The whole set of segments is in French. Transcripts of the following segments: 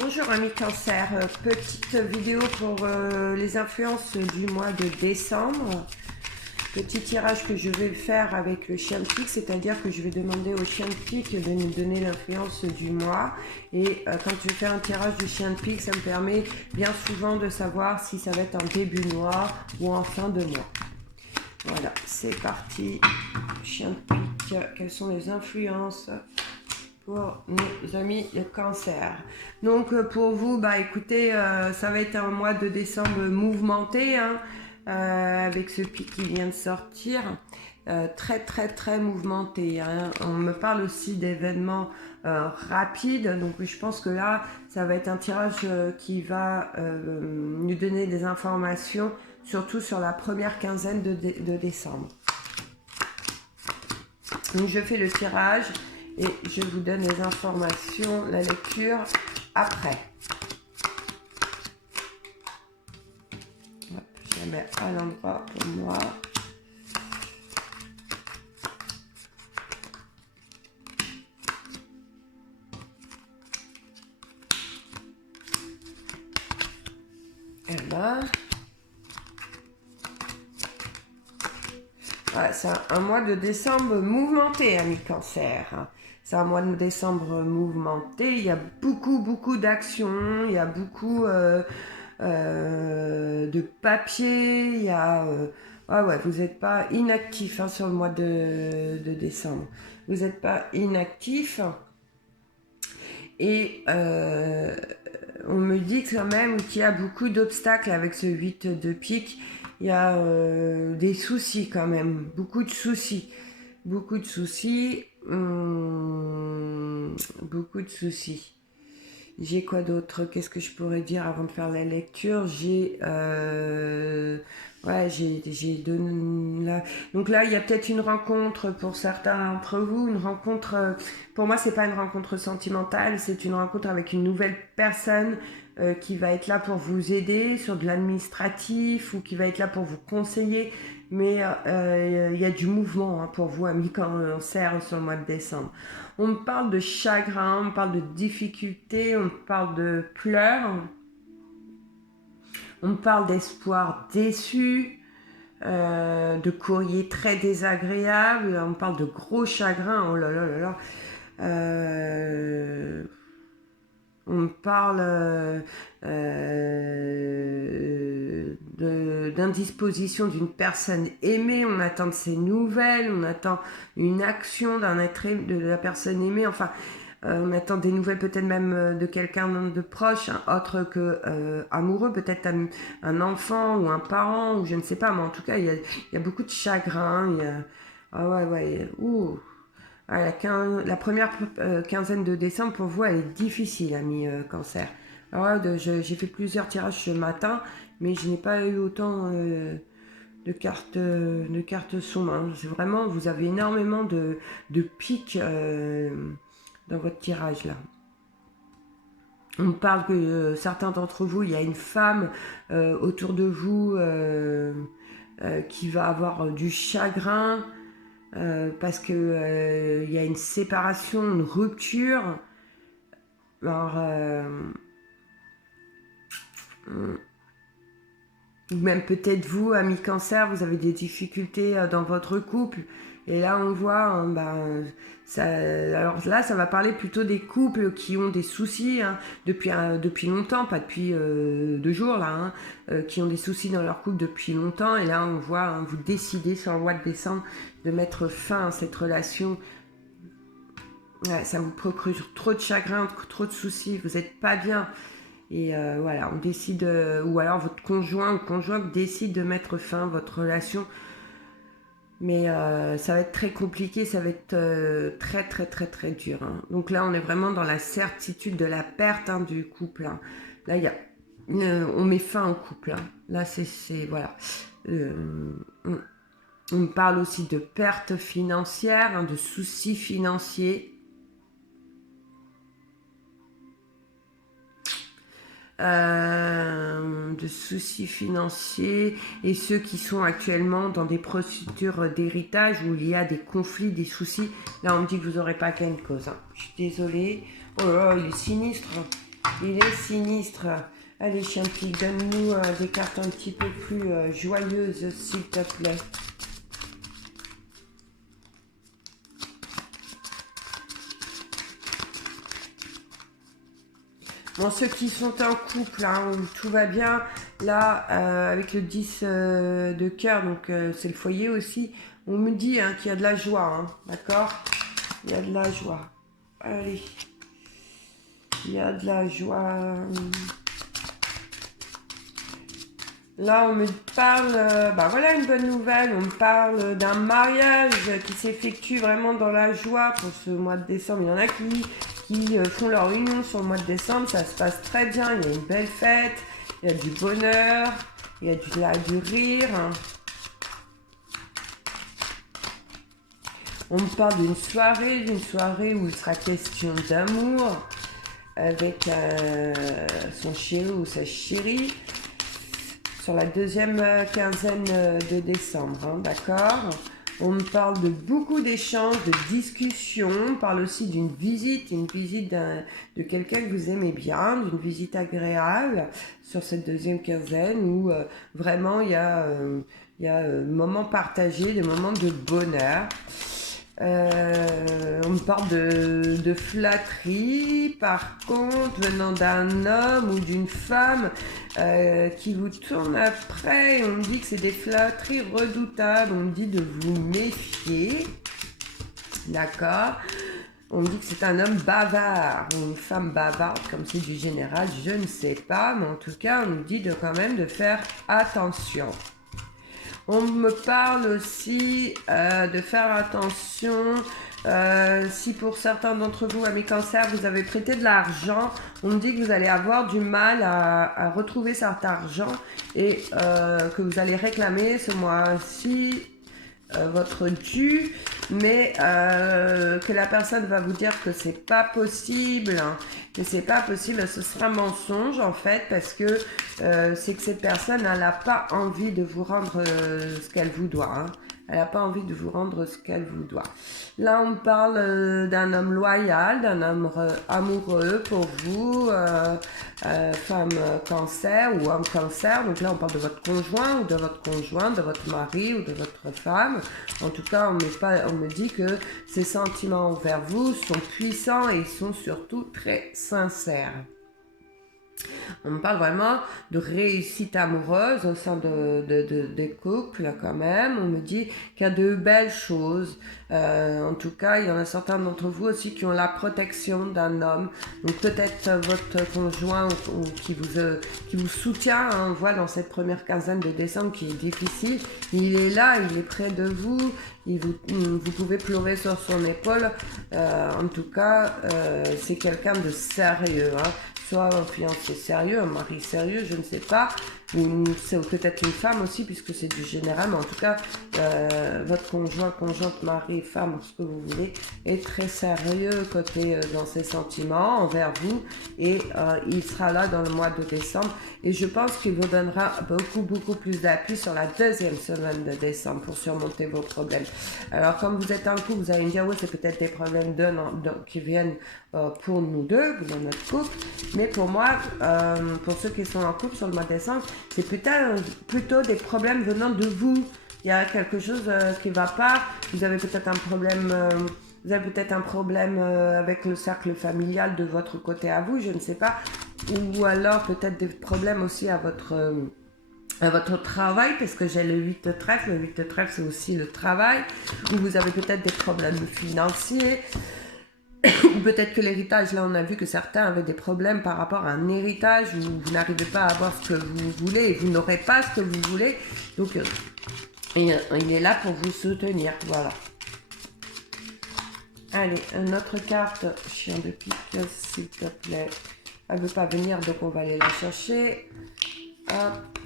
Bonjour amis Cancer, petite vidéo pour les influences du mois de décembre. Petit tirage que je vais faire avec le chien de pique, c'est-à-dire que je vais demander au chien de pique de nous donner l'influence du mois. Et quand je fais un tirage du chien de pique, ça me permet bien souvent de savoir si ça va être en début de mois ou en fin de mois. Voilà, c'est parti. Chien de pique, quelles sont les influences pour nos amis le cancer? Donc pour vous, bah écoutez, ça va être un mois de décembre mouvementé, hein, avec ce pic qui vient de sortir, très mouvementé, hein. On me parle aussi d'événements rapides, donc je pense que là ça va être un tirage qui va nous donner des informations, surtout sur la première quinzaine de décembre. Donc je fais le tirage et je vous donne les informations, la lecture après. Hop, je la mets à l'endroit pour moi. Et là. Ouais, c'est un mois de décembre mouvementé, amis Cancer. C'est un mois de décembre mouvementé. Il y a beaucoup d'actions. Il y a beaucoup de papier. Il y a... ouais, vous n'êtes pas inactif, hein, sur le mois de décembre. Vous n'êtes pas inactif. Et on me dit quand même qu'il y a beaucoup d'obstacles avec ce 8 de pique. Il y a des soucis quand même, beaucoup de soucis. Beaucoup de soucis. Beaucoup de soucis. J'ai quoi d'autre? Qu'est-ce que je pourrais dire avant de faire la lecture? J'ai donné là. Donc là, il y a peut-être une rencontre pour certains d'entre vous, une rencontre. Pour moi, c'est pas une rencontre sentimentale, c'est une rencontre avec une nouvelle personne qui va être là pour vous aider sur de l'administratif ou qui va être là pour vous conseiller. Mais il y a du mouvement, hein, pour vous, amis Cancer, sur le mois de décembre. On me parle de chagrin, on me parle de difficultés, on me parle de pleurs, on me parle d'espoir déçu, de courrier très désagréable, on me parle de gros chagrin, oh là là là là. On me parle d'indisposition d'une personne aimée, on attend de ses nouvelles, on attend une action d'un être de la personne aimée, enfin on attend des nouvelles peut-être même de quelqu'un de proche, hein, autre que amoureux, peut-être un enfant ou un parent, ou je ne sais pas, mais en tout cas il y a beaucoup de chagrin, il y a... Ah ouais, ouh. Ah, la première quinzaine de décembre, pour vous, elle est difficile, ami Cancer. Alors là, j'ai fait plusieurs tirages ce matin, mais je n'ai pas eu autant de cartes sombres, hein. C'est vraiment, vous avez énormément de pics dans votre tirage, là. On me parle que certains d'entre vous, il y a une femme autour de vous qui va avoir du chagrin, parce que y a une séparation, une rupture. Alors, ou même peut-être vous, amis Cancer, vous avez des difficultés dans votre couple. Et là, on voit, hein, alors là, ça va parler plutôt des couples qui ont des soucis, hein, depuis longtemps, pas depuis 2 jours, là, hein, qui ont des soucis dans leur couple depuis longtemps. Et là, on voit, hein, vous décidez sur le mois de décembre de mettre fin à cette relation. Ouais, ça vous procure trop de chagrin, trop de soucis, vous n'êtes pas bien. Et voilà, on décide, ou alors votre conjoint ou conjointe décide de mettre fin à votre relation. Mais ça va être très compliqué, ça va être très dur, hein. Donc là, on est vraiment dans la certitude de la perte, hein, du couple, hein. Là, on met fin au couple, hein. Là, voilà. On me parle aussi de pertes financières, hein, de soucis financiers. De soucis financiers, et ceux qui sont actuellement dans des procédures d'héritage où il y a des conflits, des soucis. Là, on me dit que vous n'aurez pas gain de cause, hein. Je suis désolée. Oh là là, il est sinistre. Il est sinistre. Allez, chien pique, donne-nous des cartes un petit peu plus joyeuses, s'il te plaît. Bon, ceux qui sont en couple, hein, où tout va bien, là, avec le 10 de cœur, donc c'est le foyer aussi, on me dit hein, qu'il y a de la joie, hein, d'accord? Il y a de la joie. Allez. Il y a de la joie. Là, on me parle, bah voilà une bonne nouvelle, on me parle d'un mariage qui s'effectue vraiment dans la joie pour ce mois de décembre. Il y en a qui font leur union sur le mois de décembre, ça se passe très bien, il y a une belle fête, il y a du bonheur, il y a du rire. On me parle d'une soirée où il sera question d'amour avec son chéri ou sa chérie. Sur la deuxième quinzaine de décembre, hein, d'accord? On me parle de beaucoup d'échanges, de discussions, on parle aussi d'une visite de quelqu'un que vous aimez bien, d'une visite agréable sur cette deuxième quinzaine où vraiment il y a moments partagés, des moments de bonheur. On me parle de flatterie, par contre, venant d'un homme ou d'une femme qui vous tourne après. On me dit que c'est des flatteries redoutables. On me dit de vous méfier. D'accord. On me dit que c'est un homme bavard ou une femme bavarde, comme c'est du général, je ne sais pas. Mais en tout cas, on me dit quand même de faire attention. On me parle aussi de faire attention si pour certains d'entre vous, amis cancers, vous avez prêté de l'argent, on me dit que vous allez avoir du mal à retrouver cet argent et que vous allez réclamer ce mois-ci votre dû, mais que la personne va vous dire que c'est pas possible, hein, que c'est pas possible, ce sera un mensonge en fait, parce que c'est que cette personne elle n'a pas envie de vous rendre ce qu'elle vous doit, hein. Elle n'a pas envie de vous rendre ce qu'elle vous doit. Là, on parle d'un homme loyal, d'un homme amoureux pour vous, femme cancer ou homme cancer. Donc là, on parle de votre conjoint ou de votre conjointe, de votre mari ou de votre femme. En tout cas, on me dit que ses sentiments envers vous sont puissants et ils sont surtout très sincères. On me parle vraiment de réussite amoureuse au sein des couples quand même. On me dit qu'il y a de belles choses. En tout cas, il y en a certains d'entre vous aussi qui ont la protection d'un homme. Donc peut-être votre conjoint ou qui vous soutient. Hein, on voit dans cette première quinzaine de décembre qui est difficile. Il est là, il est près de vous. Vous pouvez pleurer sur son épaule. En tout cas, c'est quelqu'un de sérieux. Hein. Soit un fiancé sérieux, un mari sérieux, je ne sais pas. C'est peut-être une femme aussi, puisque c'est du général, mais en tout cas, votre conjoint, conjointe, mari, femme, ce que vous voulez, est très sérieux côté dans ses sentiments envers vous, et il sera là dans le mois de décembre, et je pense qu'il vous donnera beaucoup plus d'appui sur la deuxième semaine de décembre pour surmonter vos problèmes. Alors, comme vous êtes en couple, vous allez me dire, oui, c'est peut-être des problèmes qui viennent pour nous deux, dans notre couple, mais pour moi, pour ceux qui sont en couple sur le mois de décembre, c'est plutôt des problèmes venant de vous. Il y a quelque chose qui ne va pas. Vous avez peut-être un problème avec le cercle familial de votre côté à vous, je ne sais pas. Ou alors peut-être des problèmes aussi à votre travail, parce que j'ai le 8 de trèfle. Le 8 de trèfle, c'est aussi le travail. Ou vous avez peut-être des problèmes financiers. Ou peut-être que l'héritage, là on a vu que certains avaient des problèmes par rapport à un héritage où vous n'arrivez pas à avoir ce que vous voulez et vous n'aurez pas ce que vous voulez. Donc il est là pour vous soutenir, voilà. Allez, une autre carte, chien de pique, s'il te plaît. Elle ne veut pas venir, donc on va aller la chercher. Hop.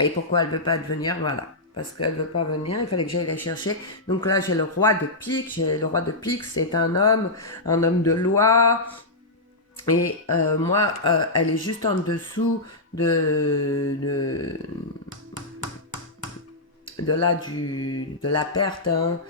Et pourquoi elle ne veut pas venir, voilà. Parce qu'elle ne veut pas venir, il fallait que j'aille la chercher. Donc là, j'ai le roi de pique. Le roi de pique, c'est un homme de loi. Et moi, elle est juste en dessous de la perte. Hein.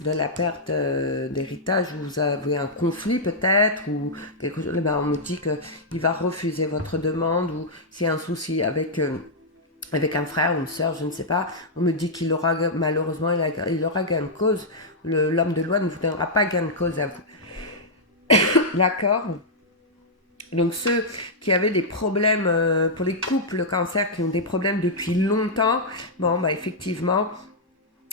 de la perte d'héritage, vous avez un conflit peut-être, ou quelque chose, ben on me dit qu'il va refuser votre demande, ou s'il y a un souci avec un frère ou une sœur, je ne sais pas, on me dit qu'il aura, malheureusement, il aura gain de cause. L'homme de loi ne vous donnera pas gain de cause à vous. D'accord? Donc ceux qui avaient des problèmes, pour les couples cancer, qui ont des problèmes depuis longtemps, bon, bah effectivement,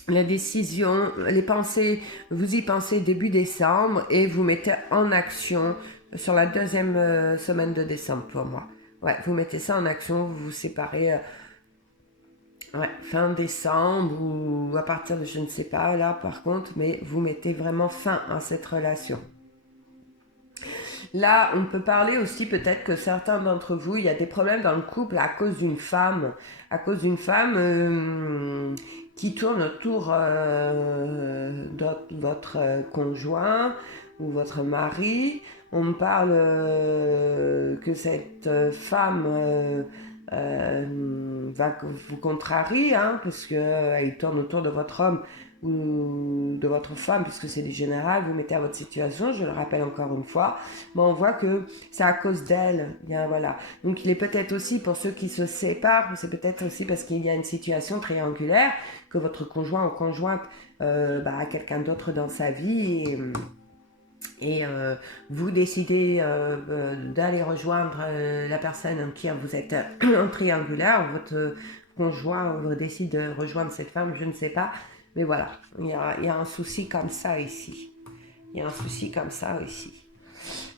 la décision, les pensées, vous y pensez début décembre et vous mettez en action sur la deuxième semaine de décembre pour moi. Ouais, vous mettez ça en action, vous vous séparez ouais, fin décembre ou à partir de je ne sais pas là par contre, mais vous mettez vraiment fin à cette relation. Là, on peut parler aussi peut-être que certains d'entre vous, il y a des problèmes dans le couple à cause d'une femme, qui tourne autour de votre conjoint ou votre mari. On me parle que cette femme va vous contrarier, hein, parce qu'elle tourne autour de votre homme ou de votre femme, puisque c'est du général, vous mettez à votre situation, je le rappelle encore une fois, mais on voit que c'est à cause d'elle, voilà. Donc il est peut-être aussi, pour ceux qui se séparent, c'est peut-être aussi parce qu'il y a une situation triangulaire, que votre conjoint ou conjointe a quelqu'un d'autre dans sa vie et vous décidez d'aller rejoindre la personne en qui vous êtes en triangulaire, votre conjoint décide de rejoindre cette femme, je ne sais pas, mais voilà, il y a un souci comme ça ici. Il y a un souci comme ça ici.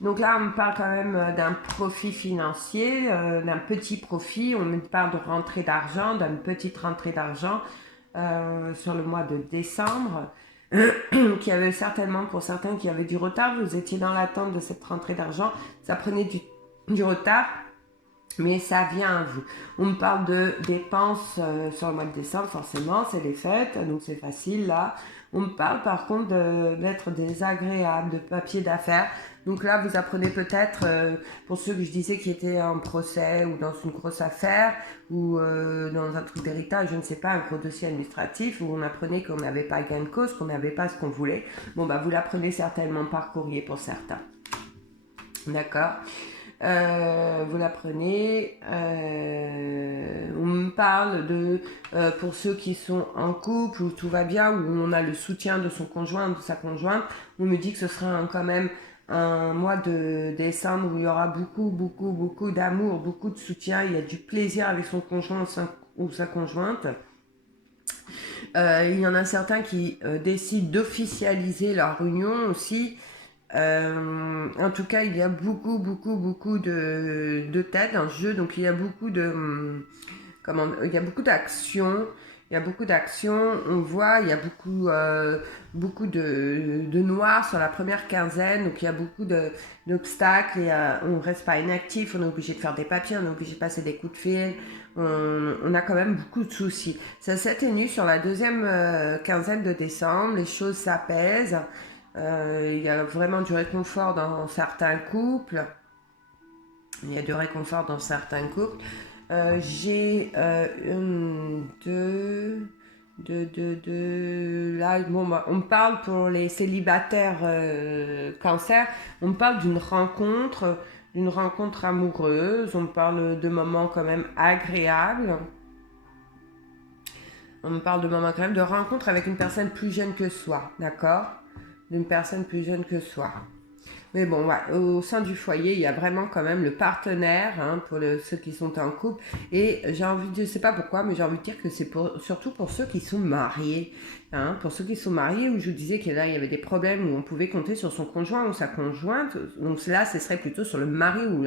Donc là, on me parle quand même d'un profit financier, d'un petit profit. On me parle de rentrée d'argent, d'une petite rentrée d'argent sur le mois de décembre, qui avait certainement, pour certains qui avaient du retard, vous étiez dans l'attente de cette rentrée d'argent. Ça prenait du retard, mais ça vient à vous. On me parle de dépenses sur le mois de décembre, forcément, c'est les fêtes, donc c'est facile là. On me parle par contre d'être désagréable, de papier d'affaires. Donc là, vous apprenez peut-être, pour ceux que je disais qui étaient en procès ou dans une grosse affaire ou dans un truc d'héritage, je ne sais pas, un gros dossier administratif où on apprenait qu'on n'avait pas gain de cause, qu'on n'avait pas ce qu'on voulait. Bon, bah vous l'apprenez certainement par courrier pour certains. D'accord. Vous l'apprenez. On me parle de, pour ceux qui sont en couple, où tout va bien, où on a le soutien de son conjoint, de sa conjointe, on me dit que ce sera quand même un mois de décembre où il y aura beaucoup d'amour, beaucoup de soutien, il y a du plaisir avec son conjoint ou sa conjointe. Il y en a certains qui décident d'officialiser leur union aussi. En tout cas, il y a beaucoup de têtes dans le jeu, donc il y a beaucoup il y a beaucoup d'actions. Il y a beaucoup d'actions, on voit, il y a beaucoup de noirs sur la première quinzaine, donc il y a beaucoup d'obstacles, on ne reste pas inactif, on est obligé de faire des papiers, on est obligé de passer des coups de fil, on a quand même beaucoup de soucis. Ça s'atténue sur la deuxième quinzaine de décembre, les choses s'apaisent. Il y a vraiment du réconfort dans certains couples. Il y a du réconfort dans certains couples. J'ai une, là, bon, on me parle pour les célibataires cancer, on me parle d'une rencontre amoureuse, on me parle de moments quand même agréables. On me parle de moments quand même de rencontre avec une personne plus jeune que soi, d'accord? D'une personne plus jeune que soi. Mais bon, ouais, au sein du foyer, il y a vraiment quand même le partenaire, hein, pour ceux qui sont en couple. Et j'ai envie de, je sais pas pourquoi, mais j'ai envie de dire que c'est surtout pour ceux qui sont mariés. Hein, pour ceux qui sont mariés, où je vous disais qu'il y avait des problèmes où on pouvait compter sur son conjoint ou sa conjointe. Donc là, ce serait plutôt sur le mari ou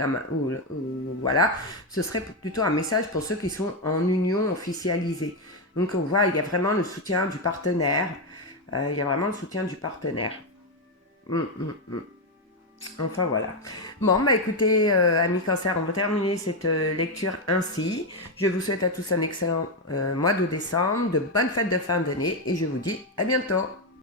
voilà. Ce serait plutôt un message pour ceux qui sont en union officialisée. Donc on voit, il y a vraiment le soutien du partenaire. Il y a vraiment le soutien du partenaire. Enfin voilà. Bon, bah écoutez, amis cancer, on va terminer cette lecture ainsi. Je vous souhaite à tous un excellent mois de décembre, de bonnes fêtes de fin d'année et je vous dis à bientôt.